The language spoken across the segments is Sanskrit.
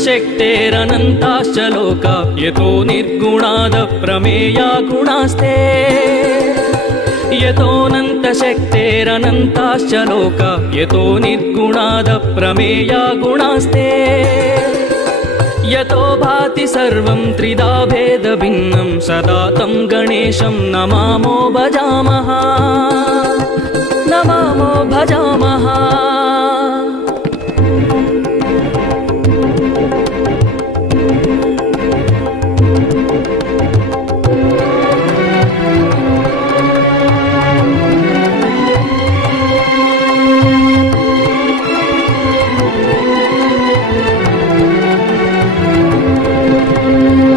शक्तेरनन्ताश्च लोका यतो निर्गुणाद प्रमेया गुणास्ते यतोऽनन्तशक्तेरनन्ताश्च लोका यतो निर्गुणाद प्रमेया गुणास्ते यतो भाति सर्वं त्रिधा भेदभिन्नं सदा तं गणेशं नमामो भजामः नमामो भजामः।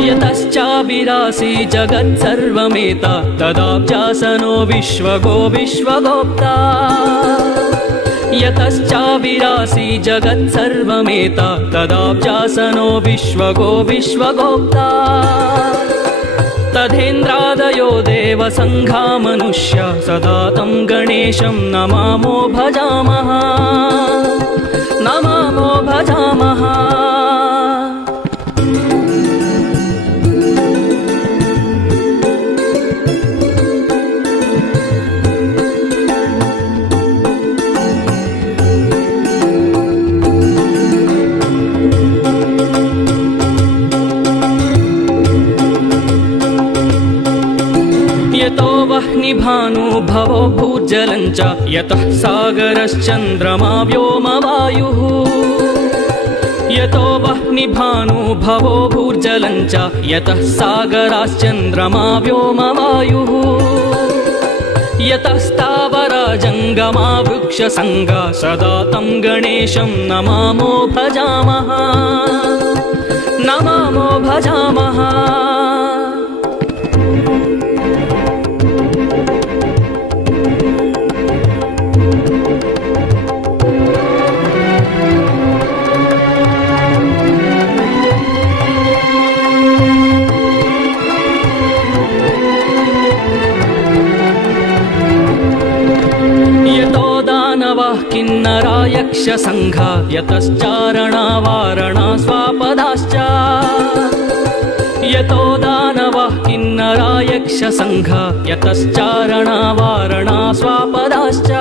यतश्चाविरासि जगत्सर्वमेता तदाब्जासनो विश्वगो विश्वगोप्ता यतश्चाविरासि जगत्सर्वमेता तदाब्जासनो विश्वगो विश्वगोप्ता तथेन्द्रादयो देवसङ्घा मनुष्या सदा तं गणेशं नमामो भजामः नमामो भजामः। यतो वह्निभानुभवो भूर्जलञ्च यतः सागरश्चन्द्रमा व्योमवायुः यतो वह्निभानुभवो भूर्जलञ्च यतः सागराश्चन्द्रमा व्योमवायुः यतस्तावरा जङ्गमा वृक्षसङ्गा सदा तं गणेशं नमामो भजामः नमामो भजामः। किन्नरा यक्षसङ्घा यतश्चारणा वारणा स्वापदाश्च यतो दानवः किन्नरा यक्षसङ्घा यतश्चारणा वारणा स्वापदाश्च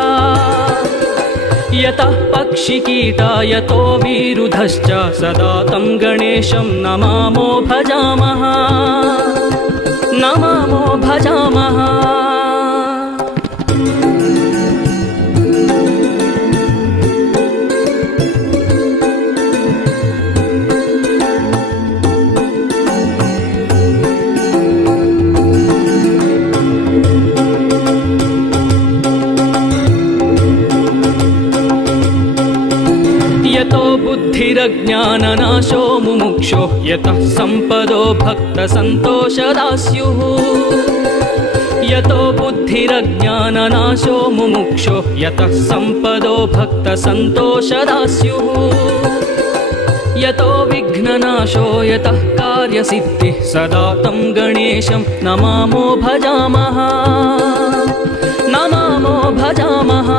यतः पक्षिकीटा यतो विरुधश्च सदा तं गणेशं नमामो भजामः नमामो भजामः। यतो बुद्धिरज्ञाननाशो मुमुक्षो यतः सम्पदो भक्तसन्तोषदा स्युः यतो बुद्धिरज्ञाननाशो मुमुक्षो यतः सम्पदो भक्तसन्तोषदा स्युः यतो विघ्ननाशो यतः कार्यसिद्धिः सदा तं गणेशं नमामो भजामः नमामो भजामः।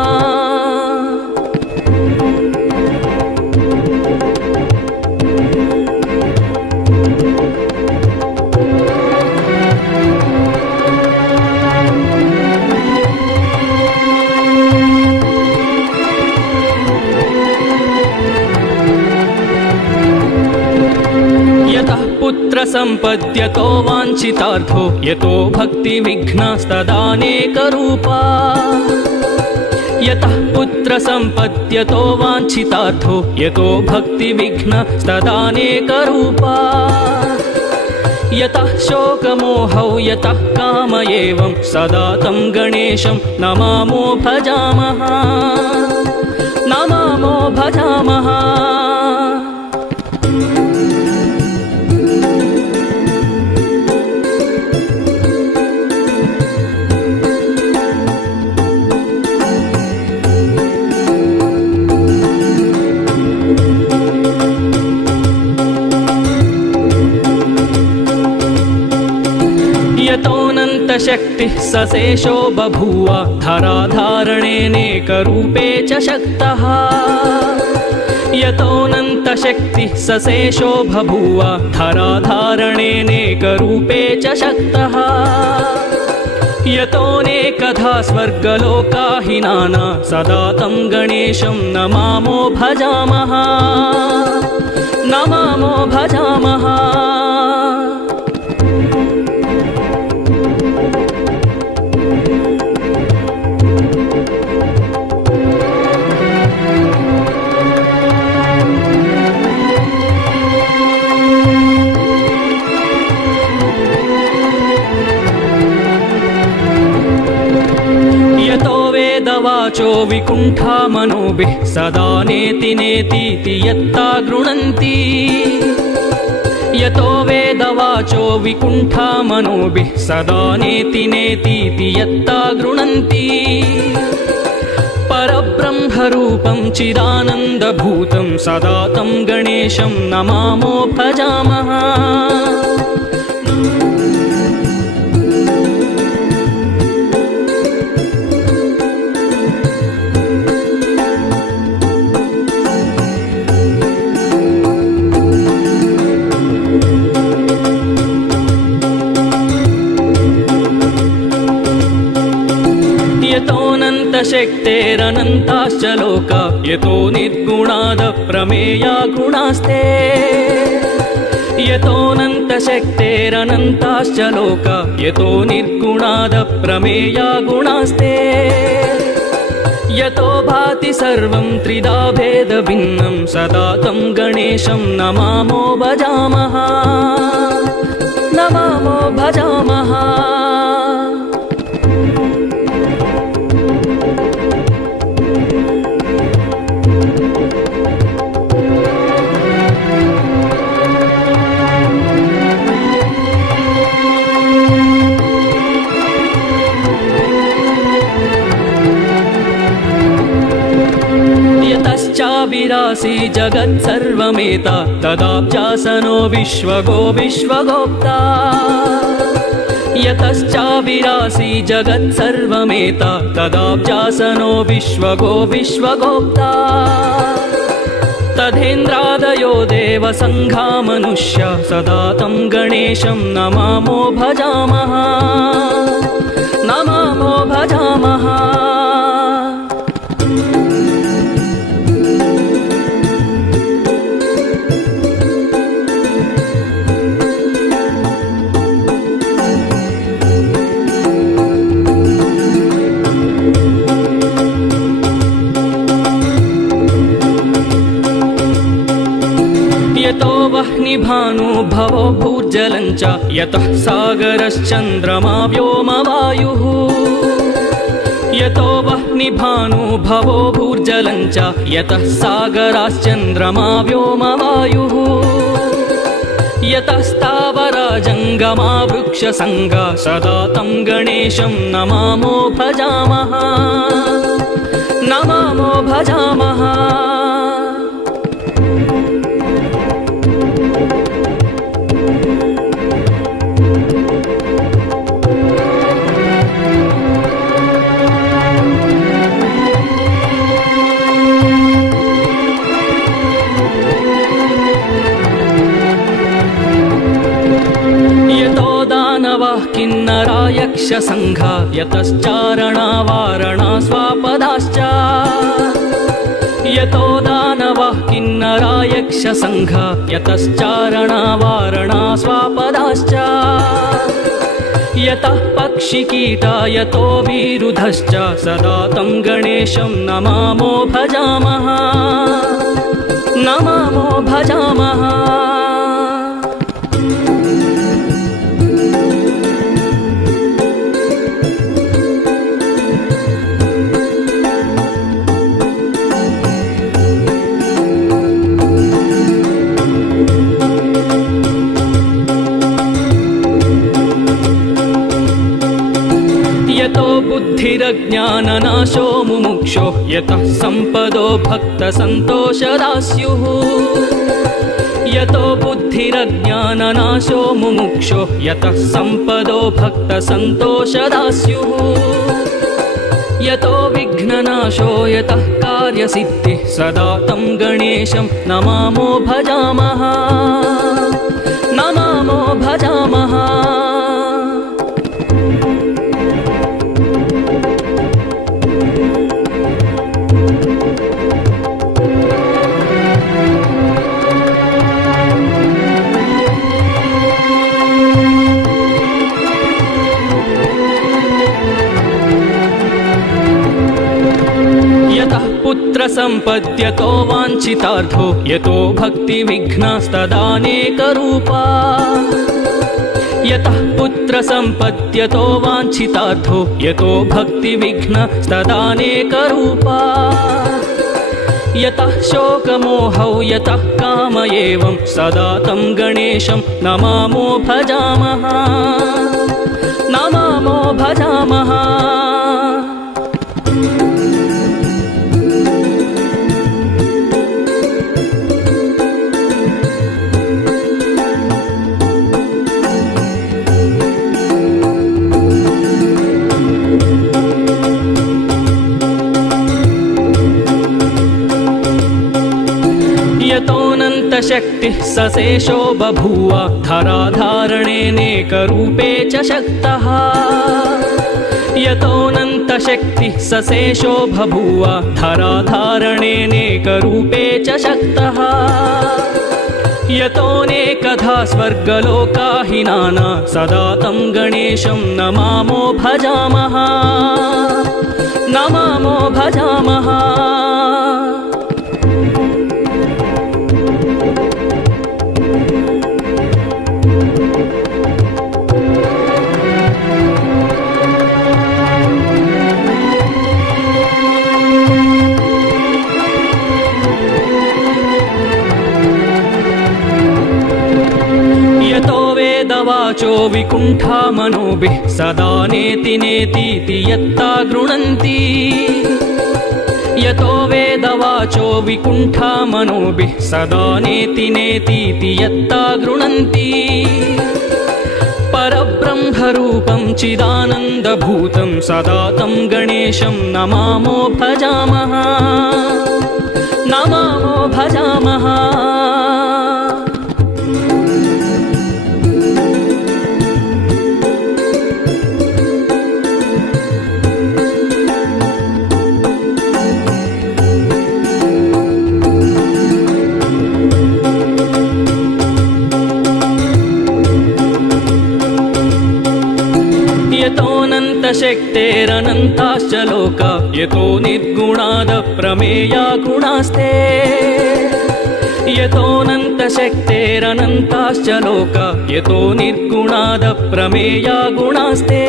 पुत्रसम्पद्यतो वाञ्छितार्थो यतो भक्तिविघ्नस्तदानेकरूपा यतः पुत्रसम्पद्यतो वाञ्छितार्थो यतो भक्तिविघ्नस्तदानेकरूपा यतः शोकमोहौ यतः काम एवं सदा तं गणेशं नमामो भजामः नमामो भजामः। शक्तिः सशेषो बभूव धराधारणेनेकरूपे च शक्तः यतोऽनन्तशक्तिः सशेषो बभूव धराधारणेनेकरूपे च शक्तः यतोऽनेकधा स्वर्गलोकाहिनाना सदा तं गणेशं नमामो भजामः नमामो भजामः। वाचो विकुण्ठा मनोभिः सदा नेति नेतीति यत्ता गृह्णन्ति यतो वेदवाचो विकुण्ठा मनोभिः सदा नेति नेतीति यत्ता गृह्णन्ति परब्रह्मरूपं चिदानन्दभूतं सदा तं गणेशं नमामो भजामः। यतोऽनन्तशक्तेरनन्ताश्च लोका यतो निर्गुणादप्रमेया गुणास्ते यतोऽनन्तशक्तेरनन्ताश्च लोका यतो निर्गुणादप्रमेया गुणास्ते यतो भाति सर्वं त्रिधा भेदभिन्नं सदा तं गणेशं नमामो भजामः नमामो भजामः। विरासी जगत्सर्वमेता तदाब्जासनो विश्वगो विश्वगोप्ता यतश्चाविरासी जगत्सर्वमेता तदाब्जासनो विश्वगो विश्वगोप्ता तथेन्द्रादयो देवसङ्घा मनुष्या सदा तं गणेशं नमामो भजामः नमामो भजामः। यतो वह्निभानु भवो भूर्जलञ्च यतः सागरश्चन्द्रमा व्योमवायुः यतो वह्निभानु भवो भूर्जलञ्च यतः सागराश्चन्द्रमा व्योमवायुः यतस्तावरा जङ्गमा वृक्षसङ्गा सदा तं गणेशं नमामो भजामः नमामो भजामः। किन्नरा यक्षसङ्घा यतश्चारणा वारणा स्वापदाश्च यतो दानवः किन्नरा यक्षसङ्घा यतश्चारणा वारणा स्वापदाश्च यतः पक्षिकीटा यतो विरुधश्च सदा तं गणेशं नमामो भजामः नमामो भजामः। यतो बुद्धिरज्ञाननाशो मुमुक्षो यतः सम्पदो भक्तसन्तोषदा स्युः यतो बुद्धिरज्ञाननाशो मुमुक्षो यतः सम्पदो भक्तसन्तोषदा स्युः यतो विघ्ननाशो यतः कार्यसिद्धिः सदा तं गणेशं नमामो भजामः नमामो भजामः। पुत्रसम्पद्यतो वाञ्छितार्थो यतो भक्तिविघ्नास्तदानेकरूपा यतः पुत्रसम्पद्यतो वाञ्छितार्थो यतो भक्तिविघ्नस्तदानेकरूपा यतः शोकमोहौ यतः काम एवं सदा तं गणेशं नमामो भजामः नमामो भजामः। यतोऽनन्तशक्तिः सशेषो बभूव धराधारणेनेकरूपे च शक्तः यतोऽनन्तशक्तिः सशेषो बभूव धराधारणेनेकरूपे च शक्तः यतोऽनेकधा स्वर्गलोकाहिनाना सदा तं गणेशं नमामो भजामः नमामो भजामः। वाचो विकुण्ठा मनोभिः सदा नेति नेतीति यत्ता गृह्णन्ति यतो वेदवाचो विकुण्ठा मनोभिः सदा नेति नेतीति यत्ता गृह्णन्ति परब्रह्मरूपं चिदानन्दभूतं सदा तं गणेशं नमामो भजामः नमामो भजामः। यतोऽनन्तशक्तेरनन्ताश्च लोका यतो निर्गुणादप्रमेया गुणास्ते यतोऽनन्तशक्तेरनन्ताश्च लोका यतो निर्गुणादप्रमेया गुणास्ते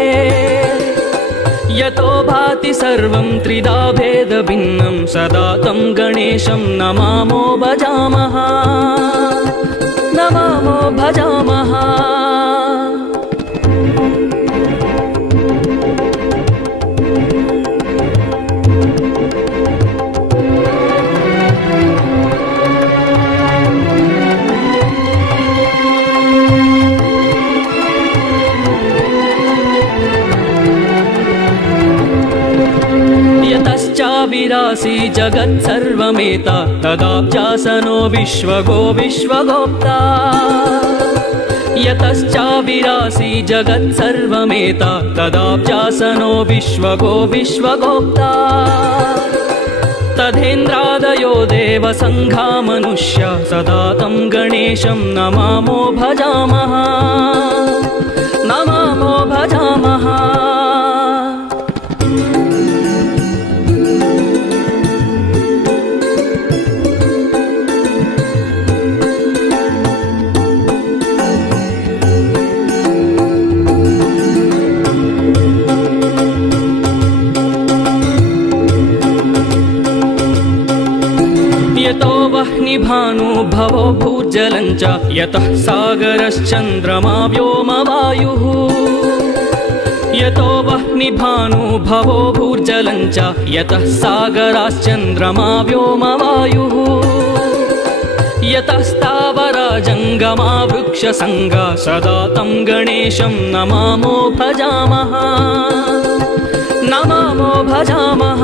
यतो भाति सर्वं त्रिधा भेदभिन्नं सदा तं गणेशं नमामो भजामः नमामो भजामः। विरासी जगत्सर्वमेता तदाब्जासनो विश्वगो विश्वगोप्ता यतश्चाविरासी जगत्सर्वमेता तदाब्जासनो विश्वगो विश्वगोप्ता तथेन्द्रादयो देवसङ्घा मनुष्या सदा तं गणेशं नमामो भजामः नमामो भजामः। यतो वह्निभानु भवो भूर्जलं च यतः सागरश्चन्द्रमा व्योमवायुः यतो वह्निभानु भवो भूर्जलं च यतः सागराश्चन्द्रमा व्योमवायुः यतस्तावरा जङ्गमा वृक्षसङ्गा सदा तं गणेशं नमामो भजामः नमामो भजामः।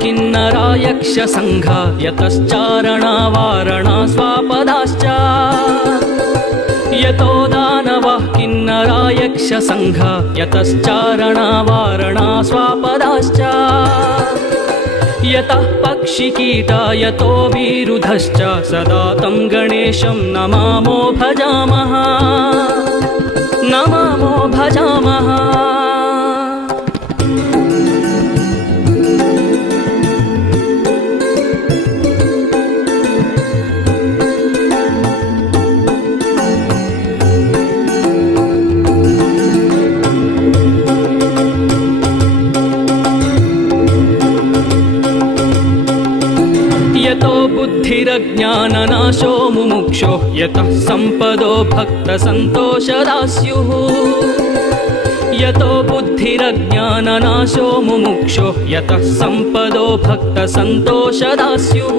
किन्नरा यक्षसङ्घा यतश्चारणा वारणा स्वापदाश्च यतो दानवः किन्नरा यक्षसङ्घा यतश्चारणा वारणा स्वापदाश्च यतः पक्षिकीटा यतो विरुधश्च सदा तं गणेशं नमामो भजामः नमामो भजामः। यतो बुद्धिरज्ञाननाशो मुमुक्षो यतः सम्पदो भक्तसन्तोषदा स्युः यतो बुद्धिरज्ञाननाशो मुमुक्षो यतः सम्पदो भक्तसन्तोषदा स्युः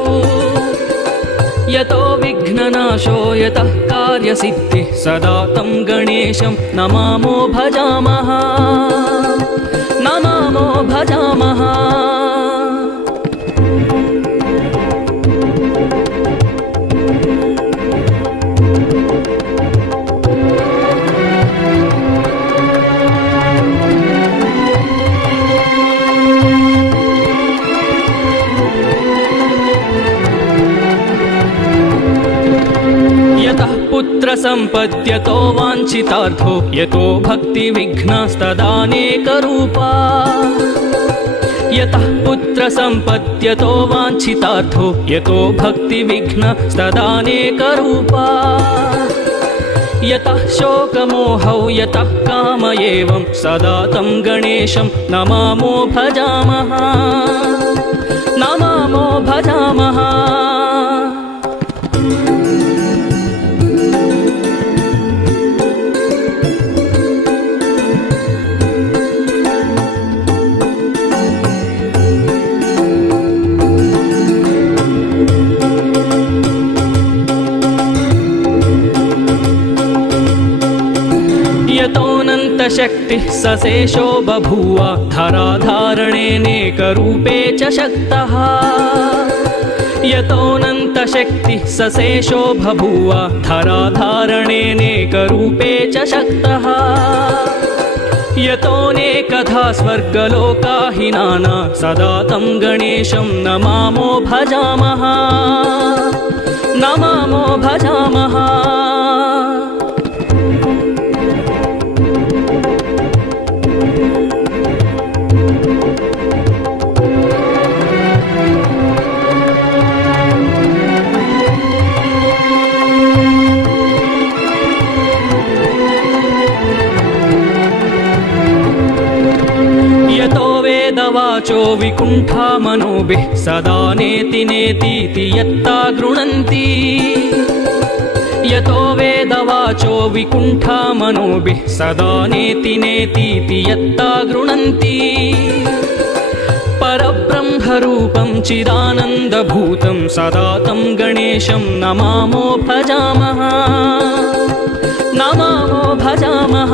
यतो विघ्ननाशो यतः कार्यसिद्धिः सदा तं गणेशं नमामो भजामः नमामो भजामः। यतः पुत्रसम्पद्यतो वाञ्छितार्थो यतो भक्तिविघ्नस्तदानेकरूपा यतः पुत्रसम्पद्यतो वाञ्छितार्थो यतो भक्तिविघ्नस्तदानेकरूपा यतः शोकमोहौ यतः काम एवं सदा तं गणेशं नमामो भजामः नमामो भजामः। यतोऽनन्तशक्तिः सशेषो बभूव धराधारणेनेकरूपे च शक्तः यतोऽनन्तशक्तिः सशेषो बभूव धराधारणेनेकरूपे च शक्तः यतोऽनेकधा स्वर्गलोकाहिनाना सदा तं गणेशं नमामो भजामः नमामो भजामः। यतो वेदवाचो विकुण्ठा मनोभिः सदा नेति नेतीति यत्ता गृह्णन्ति यतो वेदवाचो विकुण्ठा मनोभिः सदा नेति नेतीति यत्ता गृह्णन्ति परब्रह्मरूपं चिदानन्दभूतं सदा तं गणेशं नमामो भजामः नमामो भजामः।